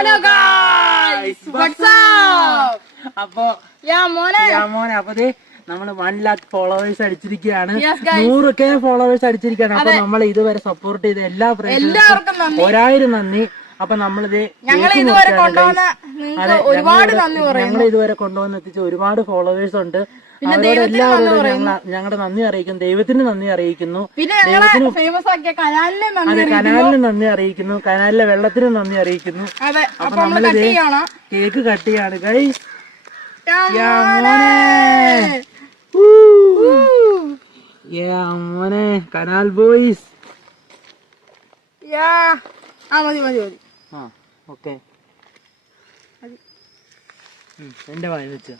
Hello guys, WhatsApp. അപ്പൊ മോനെ അപ്പൊ നമ്മള് 1 lakh ഫോളോവേഴ്സ് അടിച്ചിരിക്കുകയാണ്. 100K ഫോളോവേഴ്സ് അടിച്ചിരിക്കുകയാണ്. അപ്പൊ നമ്മൾ ഇതുവരെ സപ്പോർട്ട് ചെയ്ത എല്ലാ എല്ലാവർക്കും 1000 നന്ദി. അപ്പൊ നമ്മളിത് ഞങ്ങൾ ഇതുവരെ കൊണ്ടുവന്ന എത്തിച്ച ഒരുപാട് ഫോളോവേഴ്സ് ഉണ്ട്. അവരോട് എല്ലാവരോടും ഞങ്ങളുടെ നന്ദി അറിയിക്കുന്നു. ദൈവത്തിന് നന്ദി അറിയിക്കുന്നു. കനാലിന് നന്ദി അറിയിക്കുന്നു. കനാലിലെ വെള്ളത്തിനും നന്ദി അറിയിക്കുന്നു. അപ്പൊ നമ്മളിത് കേക്ക് കട്ട് ചെയ്യാണ് ഗൈസ്. മോനെ കനാൽ ബോയ്സ്. ഓക്കെ എന്റെ വായ വെച്ച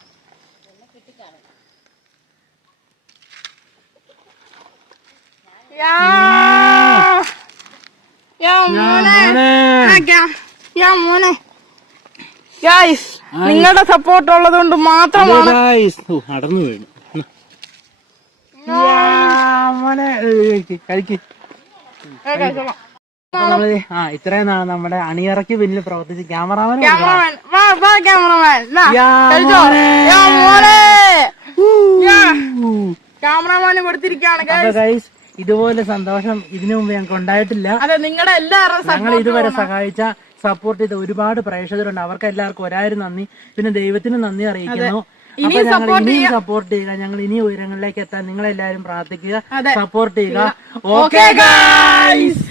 നിങ്ങളുടെ സപ്പോർട്ട് ഉള്ളത് കൊണ്ട് മാത്രമാണ് അടന്നു വീണു. മോനെ കഴിക്ക്. ഇത്രയും നാളെ നമ്മുടെ അണിയറയ്ക്ക് പിന്നിൽ പ്രവർത്തിച്ച് ക്യാമറാമാൻ കൊടുത്തിരിക്കുകയാണ്. ഇതുപോലെ സന്തോഷം ഇതിനു മുമ്പ് ഞങ്ങൾക്ക് ഉണ്ടായിട്ടില്ല. നിങ്ങളുടെ എല്ലാവരും ഞങ്ങൾ ഇതുവരെ സഹായിച്ച സപ്പോർട്ട് ചെയ്ത ഒരുപാട് പ്രേക്ഷകരുണ്ട്. അവർക്ക് എല്ലാവർക്കും 1000 നന്ദി. പിന്നെ ദൈവത്തിന് നന്ദി അറിയിക്കുന്നു. അപ്പൊ ഞങ്ങൾ ഇനിയും സപ്പോർട്ട് ചെയ്യുക. ഞങ്ങൾ ഇനി ഉയരങ്ങളിലേക്ക് എത്താൻ നിങ്ങളെല്ലാവരും പ്രാർത്ഥിക്കുക, സപ്പോർട്ട് ചെയ്യുക. Okay guys.